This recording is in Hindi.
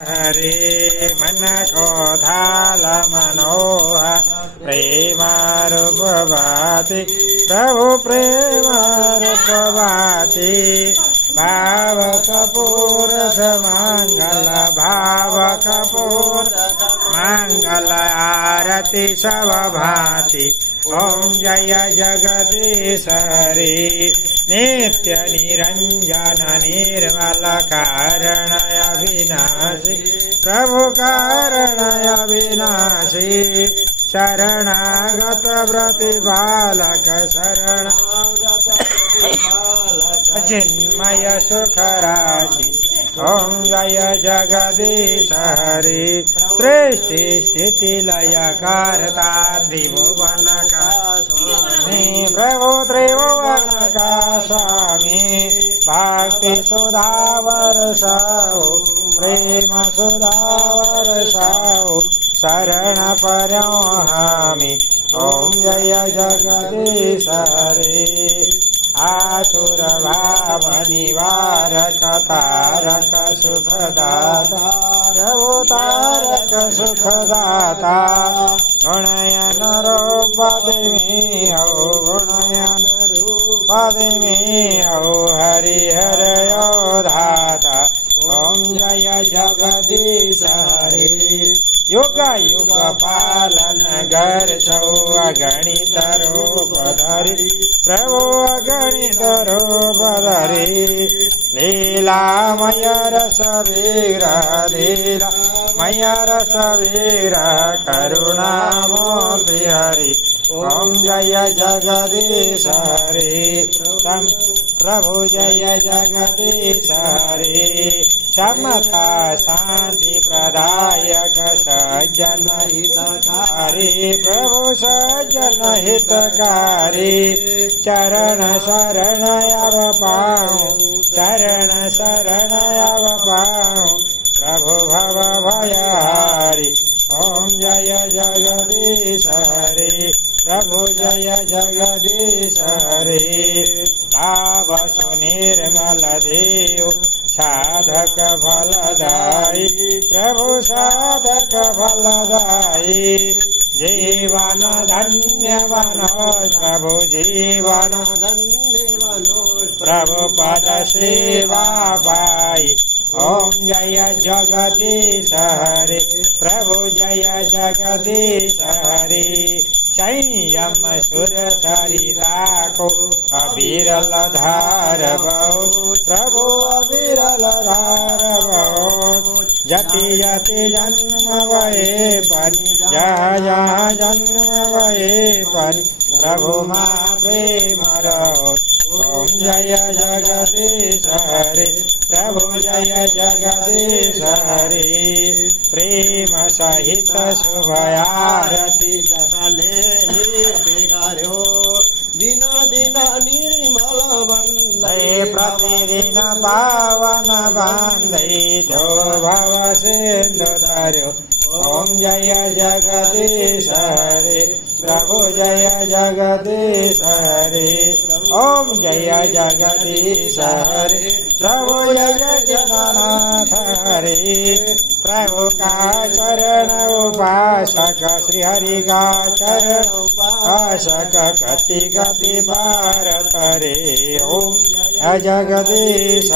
हरे मन को थाल मनोहर प्रेम रूपवाति प्रभु प्रेम रूपवाति भाव कपूर मंगल भाव कपूर मंगल आरती सब भांति ओम जय जगदीश हरि नित्य निरंजन निर्मल कारण अविनाशी प्रभु कारण अविनाशी शरणागत प्रतिपालक शरणागत चिन्मय सुख राशि ओम जय जगदीश हरि सृष्टि स्थिति लय करता त्रिभुवन का स्वामी प्रभु त्रिभुवन का स्वामी भक्ति सुधावर साहु प्रेम सुधावर साहु शरण पर्यो हामी ओम जय जगदीश हरि आसुर भाव निवारक तारक सुखदाता प्रभु तारक सुखदाता गुणयन रूप देवी हो गुणयन रूप देवी हो हरिहर योधाता ओम जय जगदीश हरि युग युग पालन घर छौ अगणित रूप धरि प्रभु अगणित रूप धरि लीलामय रस विग्रह लीलामय रस विग्रह करुणामूर्ति हरि ओम जय जगदीश हरि प्रभु जय जगदीश हरि समता शांति प्रदायक सज्जन हितकारी प्रभु सज्जन हितकारी चरण शरण अब पाऊं चरण शरण अब पाऊं प्रभु भव भयहारी ओम जय जगदीश हरि प्रभु जय जगदीश हरि भाव सुनिर्मल देव साधक फलदायी प्रभु साधक फलदायी जीवन धन्य मनोज प्रभु जीवन धन्य मनोज प्रभु पद सेवा पाई ओम जय जगदीश हरि प्रभु जय जगदीश हरि संयम सुर सरिता को अविरल धार बहुत प्रभु अविरल धार बहुत जति जति जन्म वये परि जहाँ जहाँ जन्म वये परि प्रभु माँ प्रेम रहो ओम जय जगदीश हरि प्रभु जय जगदीश हरि प्रेम सहित शुभ आरती जले बेगार्यो दिन दिन निर्मल वंदे प्रतिदिन पावन वंदे जो भव सिंधु तरयो ओम जय जगदीश हरि प्रभु जय जगदीश हरि ओम जय जगदीश हरि प्रभु जय जगन्नाथ हरि प्रभु का चरण उपासक श्री हरि का चरण उपासक गति गति भारत रे ओम जय जगदीश